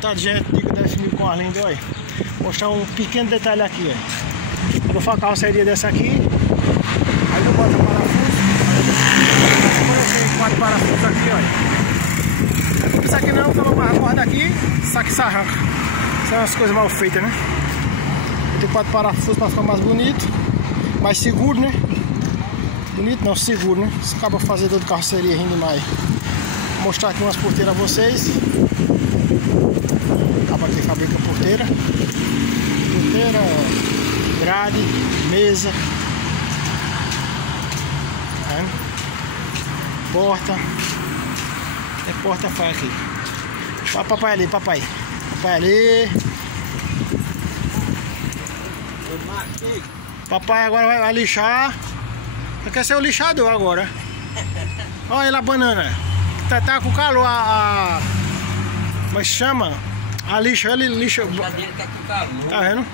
Boa tarde, gente. Dica 10.000 com Arlindo, olha. Vou mostrar um pequeno detalhe aqui, ó. Quando eu for a carroceria dessa aqui, aí eu boto o parafuso. Coloquei 4 parafusos aqui, olha. Isso aqui não, eu vou a corda aqui, isso aqui se arranca. São umas coisas mal feitas, né? Eu tenho 4 parafusos para ficar mais bonito, mais seguro, né? Bonito não, seguro, né? Se acaba fazendo de carroceria rindo demais. Vou mostrar aqui umas porteiras a vocês. Acaba aqui fabrica porteira. Porteira, grade, mesa. É. Porta. É porta faz aqui. Olha papai ali, papai. Papai ali. Papai agora vai lixar. Quer ser o lixador agora. Olha ele a banana. Tá com calor mas chama. A lixa, ele lixa. Dele tá com calor. Tá vendo?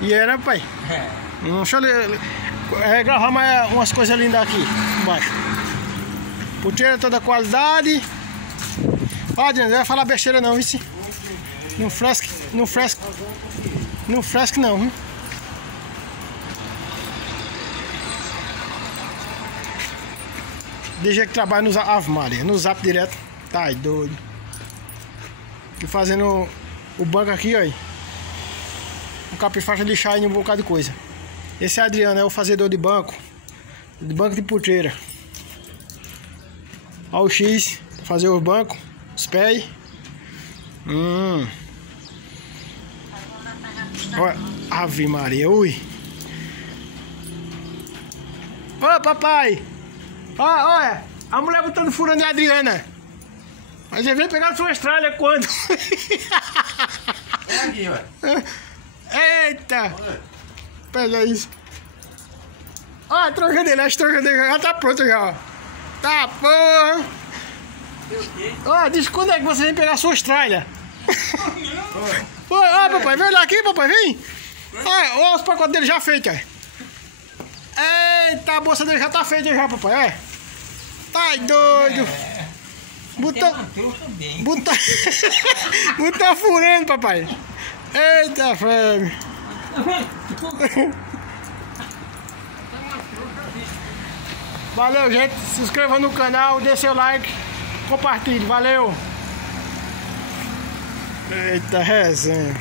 E é, né, pai? É. Deixa eu gravar mais umas coisas lindas aqui embaixo. Porteira toda qualidade. Ó, Adriano, não vai falar besteira não, viu? Não fresque não, hein? Deixa que trabalha nos Ave Maria, no Zap direto. Tá doido. E fazendo o banco aqui, ó. Um capifaixa lixar em um bocado de coisa. Esse é Adriano, é o fazedor de banco de porteira. Ó o X, fazer os bancos, os pés. Olha, Ave Maria, ui. Ô papai! Olha, a mulher botando furando em Adriana. Mas ele vem pegar a sua estralha quando? É aqui, ó. Eita! Pega isso. Ó, a troca dele já tá pronta já, ó. Tá, porra! Ó, diz quando é que você vem pegar a sua estralha? Ó, papai, vem lá aqui, papai, vem! Ó, os pacotes dele já feitos, ó. Eita, a bolsa dele já tá feita já, papai, é. Tá doido. Botou furando, papai. Eita, fêmea. Valeu, gente. Se inscreva no canal, dê seu like, compartilhe. Valeu. Eita, resenha.